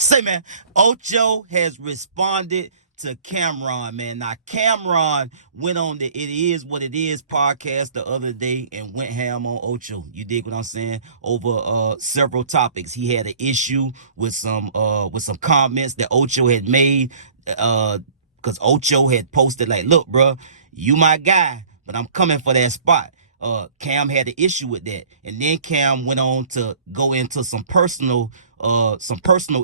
Say, man, Ocho has responded to Cameron, man. Now, Cameron went on the It Is What It Is podcast the other day and went ham on Ocho. You dig what I'm saying? Over several topics. He had an issue with some comments that Ocho had made. Because Ocho had posted like, look, bro, you my guy, but I'm coming for that spot. Cam had an issue with that, and then Cam went on to go into some personal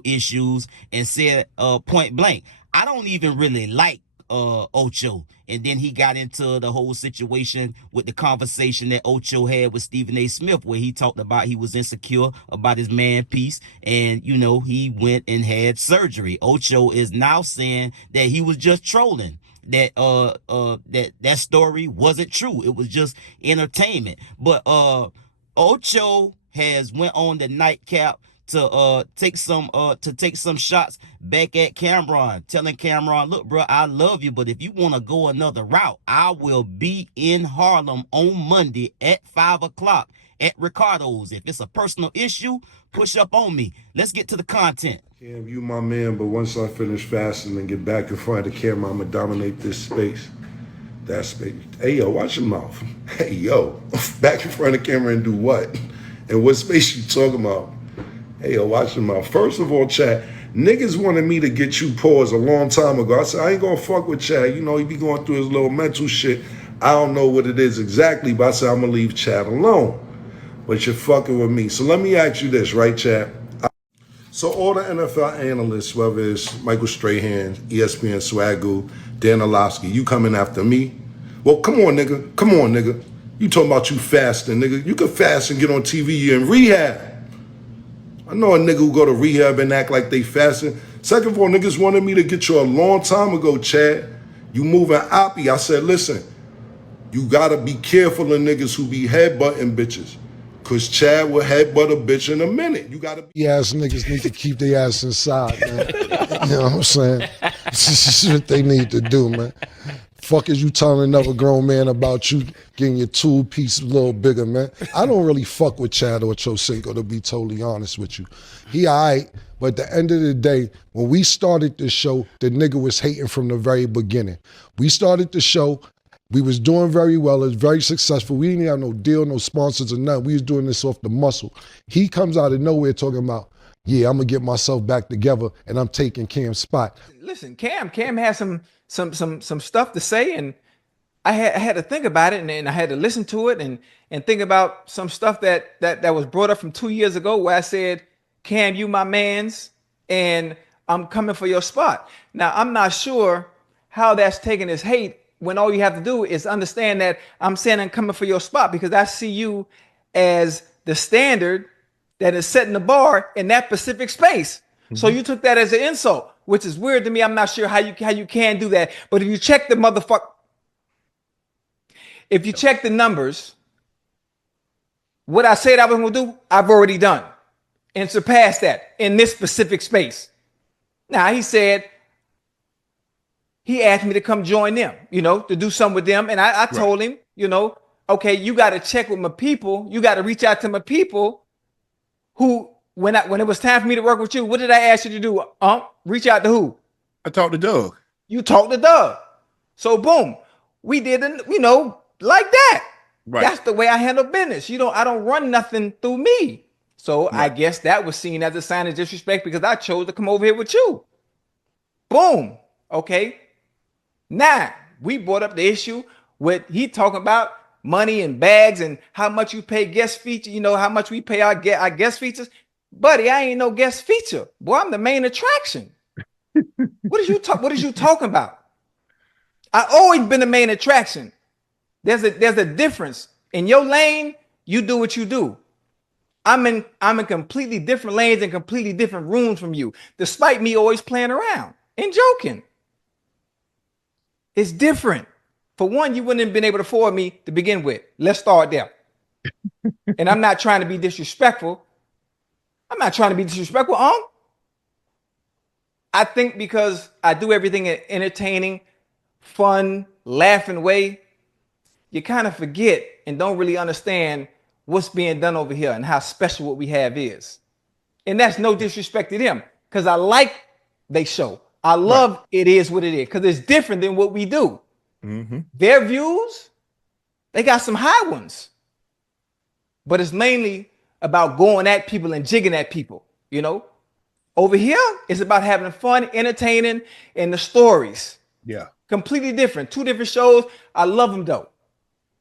issues and said point blank, I don't even really like Ocho. And then he got into the whole situation with the conversation that Ocho had with Stephen A. Smith, where he talked about he was insecure about his man piece, and he went and had surgery. Ocho is now saying that he was just trolling, that that story wasn't true. It was just entertainment. But Ocho has went on the nightcap to take some shots back at Cameron, telling Cameron, look, bro, I love you, but if you want to go another route, I will be in Harlem on Monday at 5 o'clock at Ricardo's. If it's a personal issue, push up on me. Let's get to the content. Cam, you my man, but once I finish fasting and get back in front of the camera, I'm gonna dominate this space. That space. Hey, yo, watch your mouth. Hey, yo, back in front of the camera and do what? And what space you talking about? Hey, yo, watch your mouth. First of all, Chad, niggas wanted me to get you paused a long time ago. I said, I ain't gonna fuck with Chad. You know, he be going through his little mental shit. I don't know what it is exactly, but I said, I'm gonna leave Chad alone. But you're fucking with me. So let me ask you this, right, Chad? So all the NFL analysts, whether it's Michael Strahan, ESPN Swagoo, Dan Orlovsky, you coming after me? Well, come on, nigga. Come on, nigga. You talking about you fasting, nigga. You can fast and get on TV. You're in rehab. I know a nigga who go to rehab and act like they fasting. Second of all, niggas wanted me to get you a long time ago, Chad. You moving oppie. I said, listen, you gotta be careful of niggas who be headbutting bitches. Cause Chad will headbutt a bitch in a minute. You gotta be ass niggas need to keep their ass inside, man. You know what I'm saying? This is what they need to do, man. Fuck is you telling another grown man about you getting your tool piece a little bigger, man? I don't really fuck with Chad or Chocinco, to be totally honest with you. He all right, but at the end of the day, when we started this show, the nigga was hating from the very beginning. We started the show, we was doing very well, it was very successful. We didn't have no deal, no sponsors or nothing. We was doing this off the muscle. He comes out of nowhere talking about, yeah, I'm gonna get myself back together and I'm taking Cam's spot. Listen, Cam has some stuff to say, and I had to think about it, and I had to listen to it and think about some stuff that was brought up from 2 years ago, where I said, Cam, you my mans, and I'm coming for your spot. Now, I'm not sure how that's taken as hate, when all you have to do is understand that I'm saying I'm coming for your spot because I see you as the standard that is setting the bar in that specific space. So you took that as an insult, which is weird to me. I'm not sure how you can do that. But if you check if you check the numbers, what I said I was going to do, I've already done and surpassed that in this specific space. Now, he asked me to come join them, to do something with them. And I told him, okay, you got to check with my people. You got to reach out to my people who, when it was time for me to work with you, what did I ask you to do? Reach out to who? I talked to Doug. You talked to Doug. So boom, we did, like that. Right. That's the way I handle business. I don't run nothing through me. So I guess that was seen as a sign of disrespect because I chose to come over here with you. Boom. Okay. Now, we brought up the issue with he talking about money and bags and how much you pay guest feature, how much we pay our guest features. Buddy, I ain't no guest feature. Boy, I'm the main attraction. What is you talking about? I always been the main attraction. There's a difference. In your lane, you do what you do. I'm in completely different lanes and completely different rooms from you, despite me always playing around and joking. It's different. For one, you wouldn't have been able to afford me to begin with. Let's start there. And I'm not trying to be disrespectful. I think because I do everything in an entertaining, fun, laughing way, you kind of forget and don't really understand what's being done over here and how special what we have is. And that's no disrespect to them, because I like they show. I love It Is What It Is because it's different than what we do. Their views, they got some high ones, but it's mainly about going at people and jigging at people, you know. Over here, it's about having fun, entertaining, and the stories. Yeah. Completely different. Two different shows. I love them though.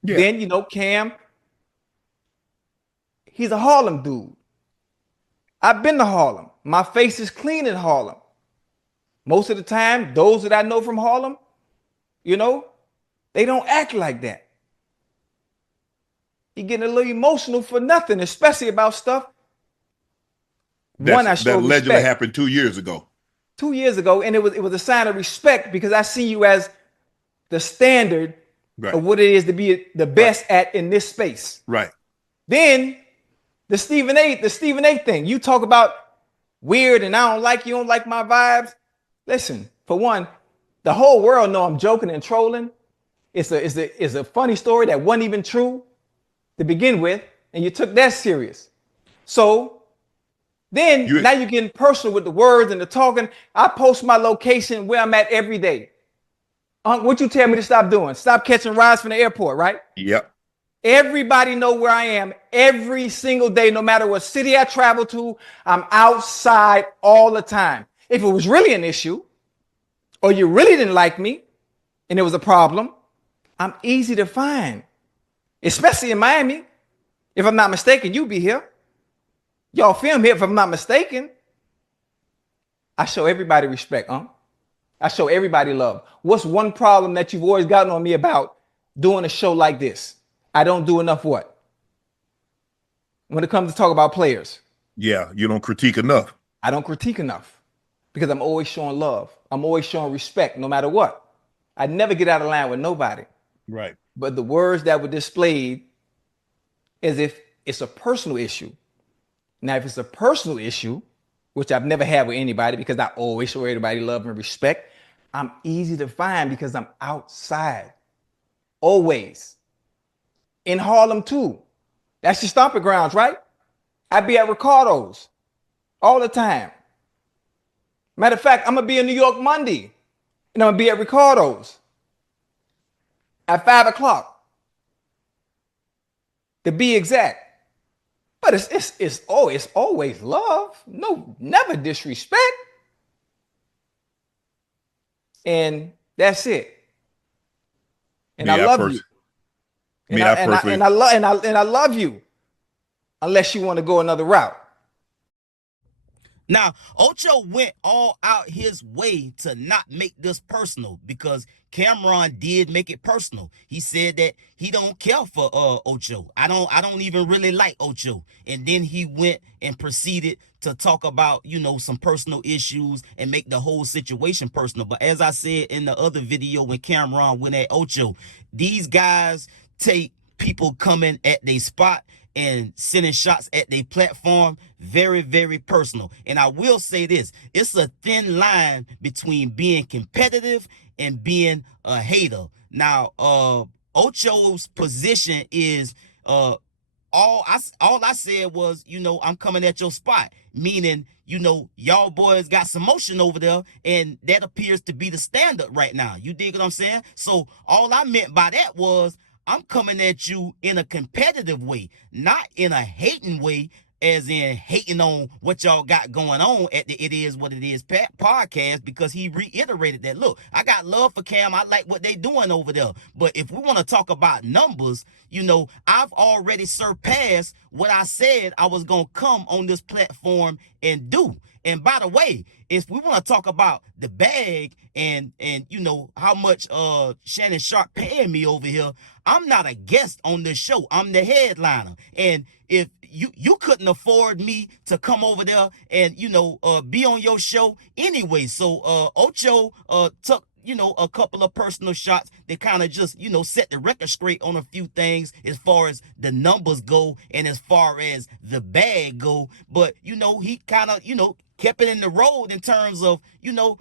Yeah. Then, you know, Cam, he's a Harlem dude. I've been to Harlem. My face is clean in Harlem. Most of the time, those that I know from Harlem, you know, they don't act like that. He getting a little emotional for nothing, especially about stuff. That allegedly happened 2 years ago. 2 years ago, and it was a sign of respect because I see you as the standard of what it is to be the best at in this space. Right. Then the Stephen A thing. You talk about weird and I don't like you don't like my vibes. Listen, for one, the whole world know I'm joking and trolling. It's a funny story that wasn't even true to begin with, and you took that serious. So then now you're getting personal with the words and the talking. I post my location where I'm at every day. What you tell me to stop doing? Stop catching rides from the airport, right? Yep. Everybody know where I am every single day, no matter what city I travel to. I'm outside all the time. If it was really an issue, or you really didn't like me, and it was a problem, I'm easy to find, especially in Miami. If I'm not mistaken, you be here. Y'all film here, if I'm not mistaken. I show everybody respect, I show everybody love. What's one problem that you've always gotten on me about doing a show like this? I don't do enough what? When it comes to talk about players. Yeah, you don't critique enough. I don't critique enough because I'm always showing love. I'm always showing respect no matter what. I never get out of line with nobody. Right. But the words that were displayed as if it's a personal issue. Now, if it's a personal issue, which I've never had with anybody because I always show everybody love and respect, I'm easy to find because I'm outside. Always. In Harlem too. That's your stomping grounds, right? I be at Ricardo's all the time. Matter of fact, I'm going to be in New York Monday, and I'm going to be at Ricardo's at 5 o'clock, to be exact. But it's always love. No, never disrespect. And that's it. And I love you. And I love you, unless you want to go another route. Now, Ocho went all out his way to not make this personal because Cameron did make it personal. He said that he don't care for Ocho. I don't even really like Ocho. And then he went and proceeded to talk about, you know, some personal issues and make the whole situation personal. But as I said in the other video when Cameron went at Ocho, these guys take people coming at their spot and sending shots at their platform very, very personal. And I will say this, it's a thin line between being competitive and being a hater. Now, Ocho's position is all I said was, you know, I'm coming at your spot, meaning, you know, y'all boys got some motion over there, and that appears to be the standard right now. You dig what I'm saying? So all I meant by that was I'm coming at you in a competitive way, not in a hating way, as in hating on what y'all got going on at the It Is What It Is podcast, because he reiterated that, look, I got love for Cam. I like what they doing over there. But if we want to talk about numbers, you know, I've already surpassed what I said I was going to come on this platform and do. And by the way, if we want to talk about the bag and you know how much Shannon Sharp paying me over here, I'm not a guest on this show. I'm the headliner. And if you couldn't afford me to come over there and, you know, be on your show anyway. So Ocho took, you know, a couple of personal shots that kind of just, you know, set the record straight on a few things as far as the numbers go and as far as the bag go. But, you know, he kind of, you know, kept it in the road in terms of, you know,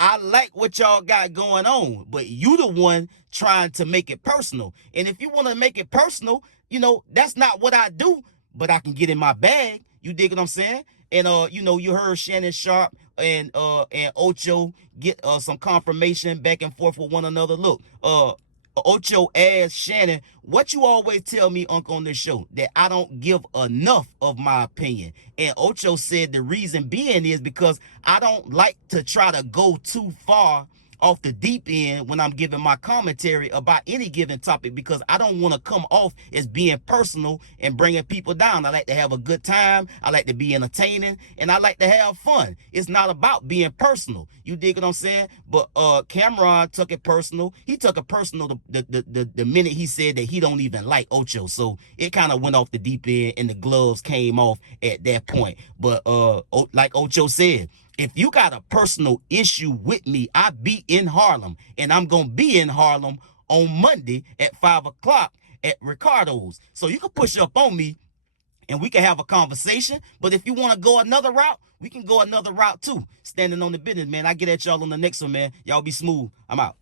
I like what y'all got going on, but you the one trying to make it personal. And if you want to make it personal, you know, that's not what I do, but I can get in my bag. You dig what I'm saying? And you know, you heard Shannon Sharp and Ocho get some confirmation back and forth with one another. Look, Ocho asked Shannon, what you always tell me, Uncle, on this show, that I don't give enough of my opinion. And Ocho said the reason being is because I don't like to try to go too far off the deep end when I'm giving my commentary about any given topic, because I don't want to come off as being personal and bringing people down. I like to have a good time. I like to be entertaining, and I like to have fun. It's not about being personal. You dig what I'm saying? But Cameron took it personal. He took it personal the minute he said that he don't even like Ocho. So it kind of went off the deep end, and the gloves came off at that point. But like Ocho said, if you got a personal issue with me, I be in Harlem, and I'm going to be in Harlem on Monday at 5 o'clock at Ricardo's. So you can push up on me and we can have a conversation. But if you want to go another route, we can go another route too. Standing on the business, man. I get at y'all on the next one, man. Y'all be smooth. I'm out.